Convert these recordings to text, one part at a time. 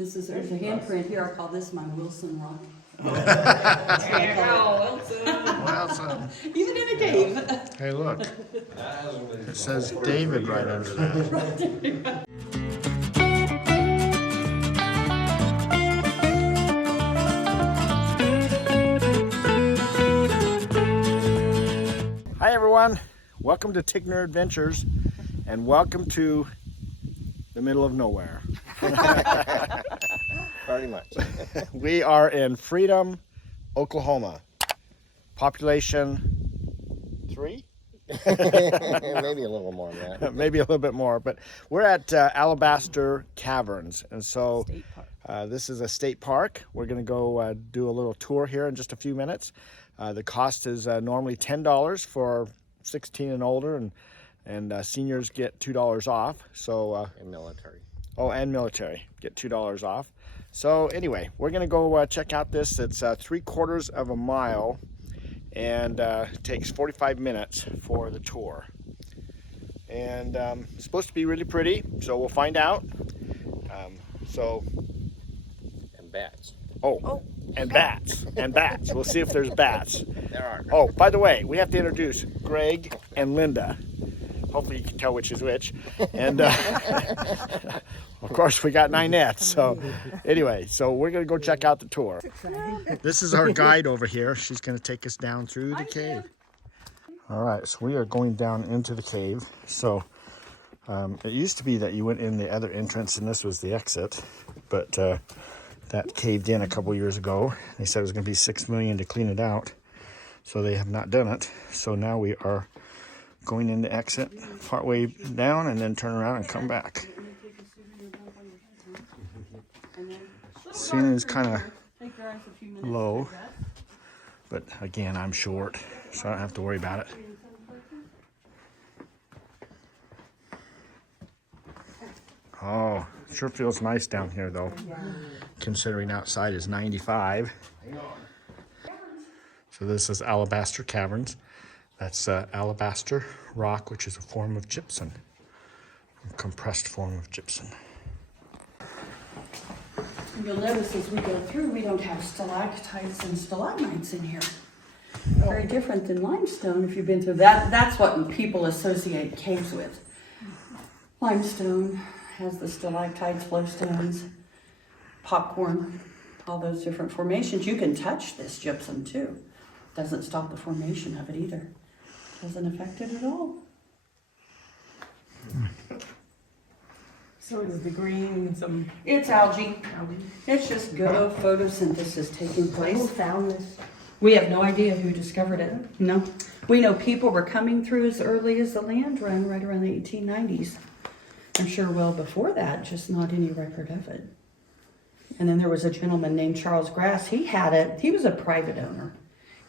There's a handprint here. I call this my Wilson rock. Wilson. Even in a cave. Hey, look. It says David right under that. Hi, everyone. Welcome to Tigner Adventures, and welcome to the middle of nowhere. Pretty much. We are in Freedom, Oklahoma. Population 3? Maybe a little more than that. Maybe a little bit more, but we're at Alabaster Caverns, and so this is a state park. We're going to go do a little tour here in just a few minutes. The cost is normally $10 for 16 and older, and seniors get $2 off. So And military. Oh, and military get $2 off. So anyway, we're gonna go check out this. It's 3/4 of a mile, and takes 45 minutes for the tour. And it's supposed to be really pretty, so we'll find out. And bats. And bats, and bats. We'll see if there's bats. There are. Oh, by the way, we have to introduce Greg and Linda. Hopefully you can tell which is which. And of course we got Ninette. So anyway, so we're gonna go check out the tour. This is our guide over here. She's gonna take us down through the cave. All right, so we are going down into the cave. So it used to be that you went in the other entrance and this was the exit, but that caved in a couple years ago. They said it was gonna be $6 million to clean it out. So they have not done it. So now we are going in the exit partway down and then turn around and come back. Ceiling is kind of low, but again, I'm short, so I don't have to worry about it. Oh, sure feels nice down here though, considering outside is 95. So this is Alabaster Caverns. That's alabaster rock, which is a form of gypsum, a compressed form of gypsum. You'll notice as we go through, we don't have stalactites and stalagmites in here. Very different than limestone. If you've been through that, that's what people associate caves with. Limestone has the stalactites, flowstones, popcorn, all those different formations. You can touch this gypsum too. Doesn't stop the formation of it either. Doesn't affect it at all. So is the green some... It's algae. It's just good old photosynthesis taking Who place. found this? We have no idea who discovered it. No. We know people were coming through as early as the land run right around the 1890s. I'm sure well before that, just not any record of it. And then there was a gentleman named Charles Grass. He had it. He was a private owner.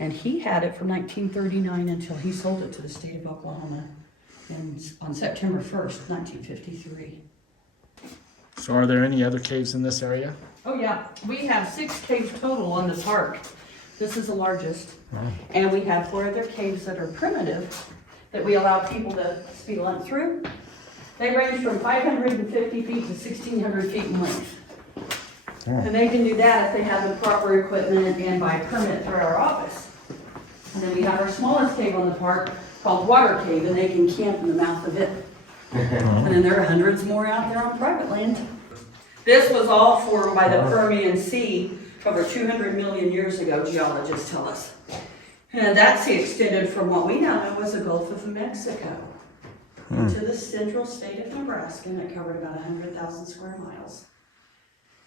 And he had it from 1939 until he sold it to the state of Oklahoma on September 1st, 1953. So are there any other caves in this area? Oh yeah, we have 6 caves total on this park. This is the largest. And we have 4 other caves that are primitive that we allow people to speed along through. They range from 550 feet to 1,600 feet in length. And they can do that if they have the proper equipment and by permit through our office. And then we have our smallest cave on the park called Water Cave, and they can camp in the mouth of it. And then there are hundreds more out there on private land. This was all formed by the Permian Sea over 200 million years ago, geologists tell us. And that sea extended from what we now know as the Gulf of Mexico into the central state of Nebraska, and it covered about 100,000 square miles.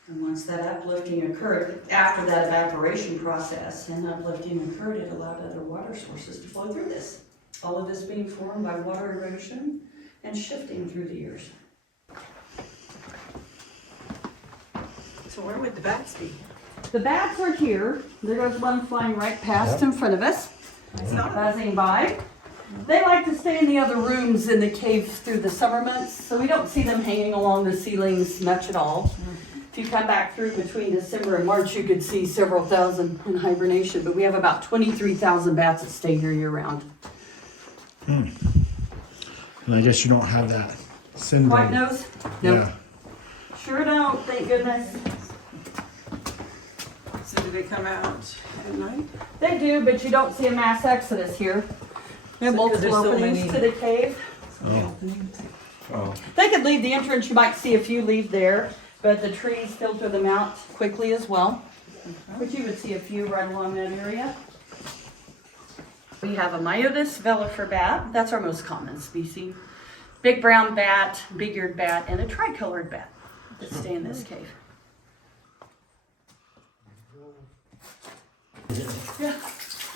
And once that uplifting occurred, after that evaporation process and uplifting occurred, it allowed other water sources to flow through this. All of this being formed by water erosion and shifting through the years. So where would the bats be? The bats are here. There goes one flying right past in front of us, buzzing by. They like to stay in the other rooms in the cave through the summer months, so we don't see them hanging along the ceilings much at all. If you come back through between December and March, you could see several thousand in hibernation, but we have about 23,000 bats that stay here year round. And I guess you don't have that syndrome. White nose? Nope. Yeah. Sure don't, thank goodness. Do they come out at night? They do, but you don't see a mass exodus here. We have So, 'cause there's multiple so openings many- to the cave. Oh. They could leave the entrance, you might see a few leave there, but the trees filter them out quickly as well. But you would see a few right along that area. We have a Myotis velifer bat, that's our most common species. Big brown bat, big-eared bat, and a tricolored bat that stay in this cave. Yeah,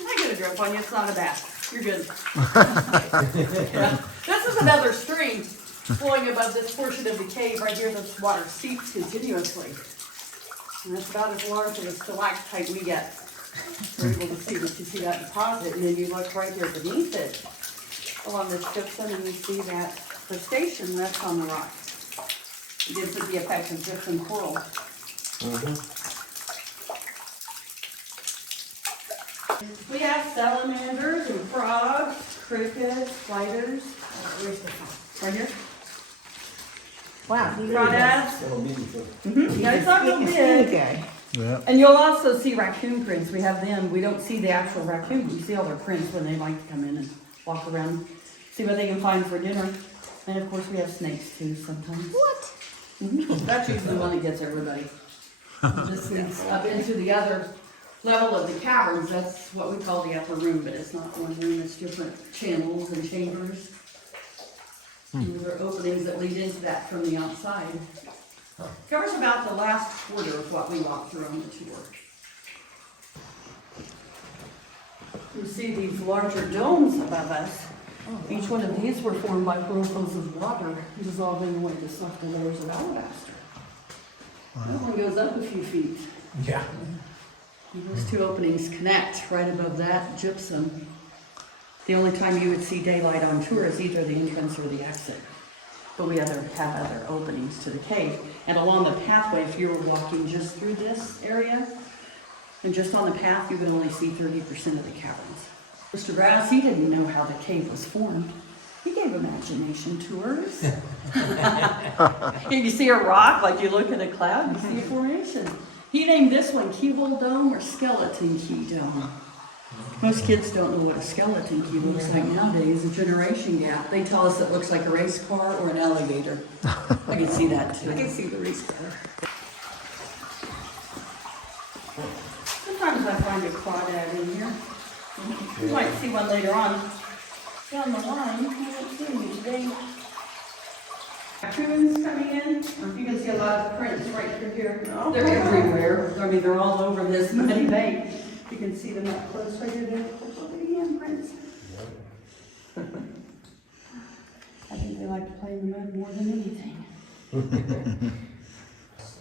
I get a grip on you, it's not a bat, you're good. Yeah. This is another stream flowing above this portion of the cave. Right here, this water seeps continuously. And that's about as large of a stalactite we get. We're able to see that you see that deposit, and then you look right here beneath it along this gypsum, and you see that crustacean rests on the rock. It gives it the effect of gypsum coral. We have salamanders and frogs, crickets, spiders. Right here. Wow. Crawdads. Yeah, it's not real big. guy. Yeah. And you'll also see raccoon prints. We have them. We don't see the actual raccoon. We see all their prints when they like to come in and walk around, see what they can find for dinner. And of course, we have snakes too sometimes. What? That's usually the one that gets everybody. This leads up into the other level of the caverns. That's what we call the upper room, but it's not one room. It's different channels and chambers. And there are openings that lead into that from the outside. Covers about the last quarter of what we walked through on the tour. You see these larger domes above us. Each one of these were formed by whirlpools of water dissolving away the softer layers of alabaster. That one goes up a few feet. Yeah. And those two openings connect right above that gypsum. The only time you would see daylight on tour is either the entrance or the exit. But we have other openings to the cave. And along the pathway, if you were walking just through this area, and just on the path, you would only see 30% of the caverns. Mr. Grass, he didn't know how the cave was formed. He gave imagination tours. If you see a rock, like you look at a cloud, you see a formation. He named this one keyhole dome or skeleton key dome. Most kids don't know what a skeleton key looks like nowadays, a generation gap. They tell us it looks like a race car or an alligator. I can see that too. I can see the race car. Sometimes I find a crawdad in here. You might see one later on. Down the line, I don't see any today. Raccoons coming in. You can see a lot of prints right through here. They're everywhere. I mean, they're all over this muddy bank. You can see them up close right here. There's the handprints. I think they like to play in the mud more than anything.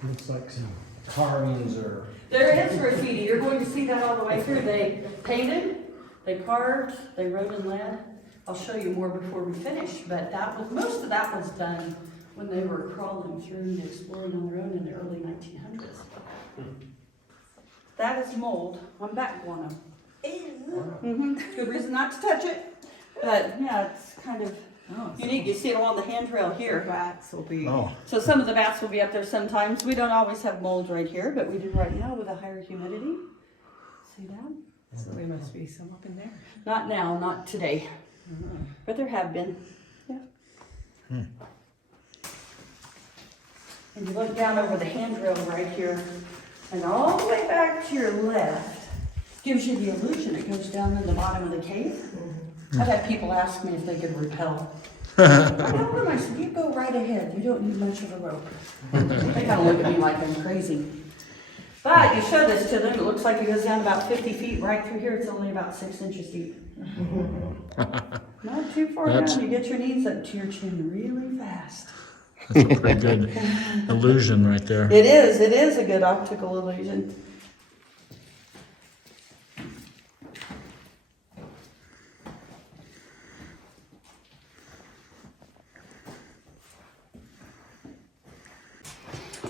Looks like some carvings or. There is graffiti. You're going to see that all the way through. They painted, they carved, they wrote in lead. I'll show you more before we finish, but most of that was done when they were crawling through and exploring on their own in the early 1900s. That is mold on bat guano. Good reason not to touch it, but yeah, it's kind of unique. You see it along the handrail here. Bats will be. Oh. So some of the bats will be up there sometimes. We don't always have mold right here, but we do right now with a higher humidity. See that? So there must be some up in there. Not now, not today. But there have been, yeah. And you look down over the handrail right here, and all the way back to your left gives you the illusion it goes down in the bottom of the cave. I've had people ask me if they could rappel. I told them, I said, you go right ahead. You don't need much of a rope. They kind of look at me like I'm crazy. But you show this to them, it looks like it goes down about 50 feet right through here. It's only about 6 inches deep. Not too far down. You get your knees up to your chin really fast. That's a pretty good illusion right there. It is a good optical illusion.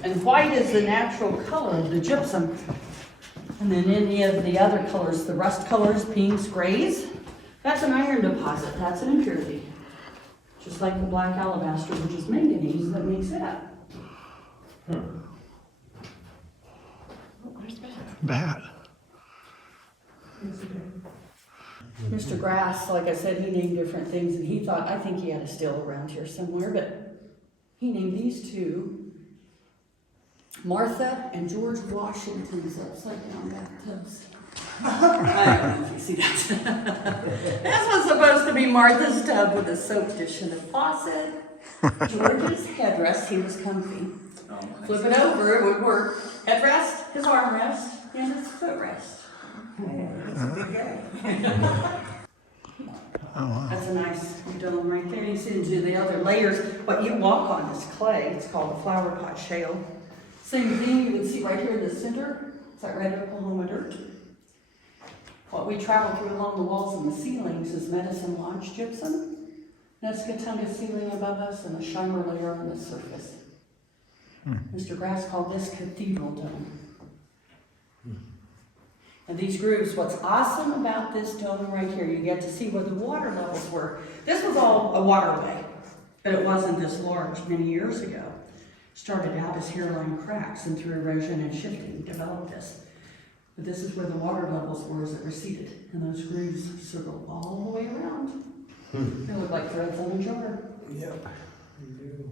And white is the natural color of the gypsum. And then any of the other colors, the rust colors, pinks, grays, that's an iron deposit. That's an impurity. Just like the black alabaster, which is manganese that makes it up. Bat. Grass, like I said, he named different things, and he thought, I think he had a still around here somewhere, but he named these two Martha and George Washington's upside down bathtubs. I don't know if you see that. This was supposed to be Martha's tub with a soap dish and a faucet. George's headrest, he was comfy. Flip it over, it would work. Headrest, his armrest, and his footrest. That's a nice dome right there. You see the other layers. What you walk on is clay. It's called the flower pot shale. Same thing you would see right here in the center. It's that red Oklahoma dirt. What we travel through along the walls and the ceilings is Medicine Lodge gypsum. Nescatunga ceiling above us and a shimmer layer on the surface. Mr. Grass called this cathedral dome. And these grooves, what's awesome about this dome right here, you get to see where the water levels were. This was all a waterway, but it wasn't this large many years ago. Started out as hairline cracks and through erosion and shifting developed this. But this is where the water levels were as it receded, and those grooves circle all the way around. They look like threads on a jar. Yep. You do.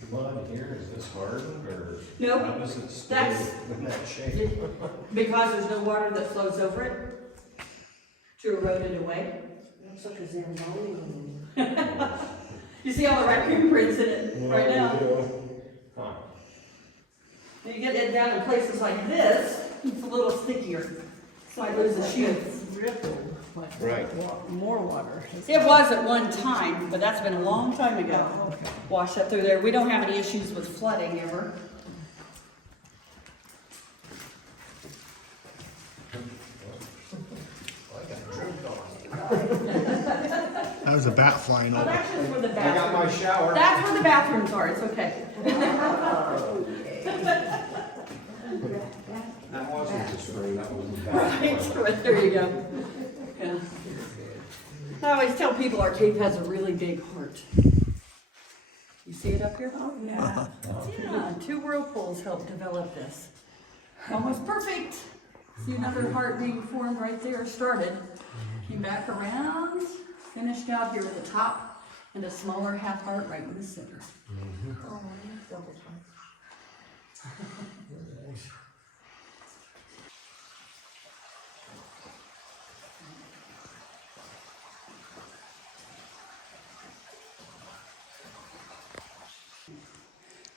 The mud here, is this hardened or? Nope. How does it stay That's- in that shape? Because there's no water that flows over it to erode it away. Looks like a Zamboni. You see all the raccoon prints in it right now. Huh. When you get it down in places like this, it's a little stickier. So I lose the shoe. Right. More water. It was at one time, but that's been a long time ago. Washed up through there. We don't have any issues with flooding ever. That was a bat flying Oh, over. that's just where the I got my bathrooms. shower. That's where the bathrooms are. It's okay. That wasn't the spring, that was the Right, back. right, there you go. Yeah. I always tell people our cave has a really big heart. You see it up here? Oh, Yeah. yeah. 2 whirlpools helped develop this. Almost perfect. See another heart being formed right there. Started, came back around, finished out here at the top, and a smaller half heart right in the center. Oh, double time.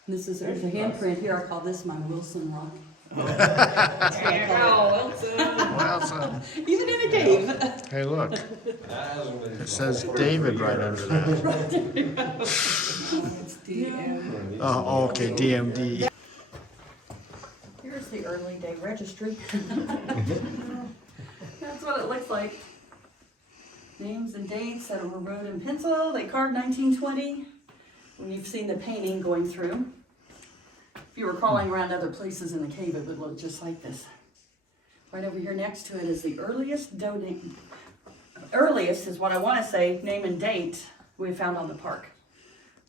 There's a handprint here. I call this my Wilson rock. Well, so, Even in a cave. hey, look, That hasn't been. it says David right under that. It's DM. Oh, okay, DMD. Here's the early day registry. That's what it looks like. Names and dates that were wrote in pencil. They carved 1920. When you've seen the painting going through. If you were crawling around other places in the cave, it would look just like this. Right over here next to it is the earliest donate. Earliest is what I want to say, name and date we found on the park.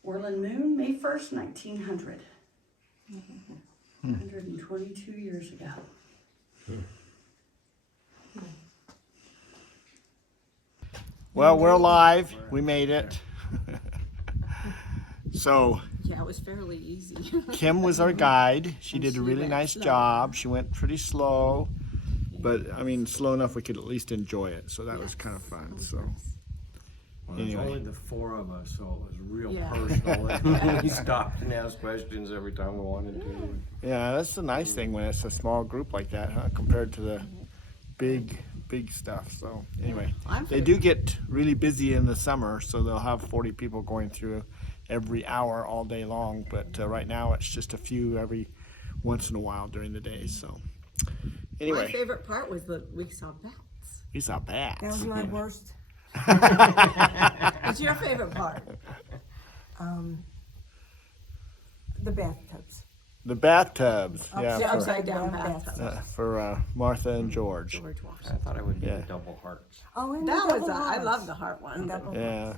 Orland Moon, May 1st, 1900. 122 years ago. Well, we're alive. We made it. So Yeah, it was fairly easy. Kim was our guide. She did a really nice job. She went pretty slow, but I mean, slow enough we could at least enjoy it. So that was kind of fun. So Well, there's Anyway. only the 4 of us, so it was real Yeah. personal. We stopped and asked questions every time we wanted to. yeah, that's the nice thing when it's a small group like that, huh? Compared to the big stuff. So anyway, they do get really busy in the summer, so they'll have 40 people going through every hour all day long. But right now it's just a few every once in a while during the day. So My anyway, favorite part was that we saw bats. we saw bats. That was my worst. What's your favorite part? The bathtubs. The bathtubs, The yeah, upside down down bathtub. for Martha and George. George I Washington. thought it would be Yeah. the double hearts. Oh, and That the was, double I hearts. love the heart one. And double Yeah,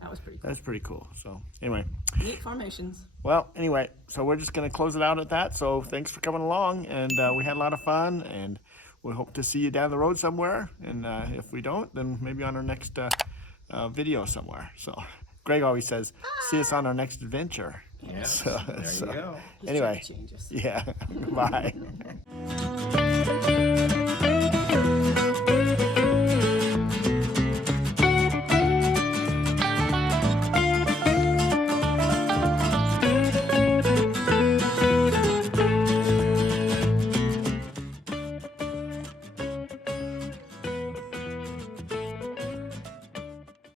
That was pretty cool. that's pretty cool. So anyway, Neat formations. well, anyway, so we're just gonna close it out at that. So thanks for coming along, and we had a lot of fun, and we hope to see you down the road somewhere. And if we don't, then maybe on our next video somewhere. So Greg always says, see us on our next adventure. Yes, So, there you go. He's trying anyway, to change us. yeah, bye.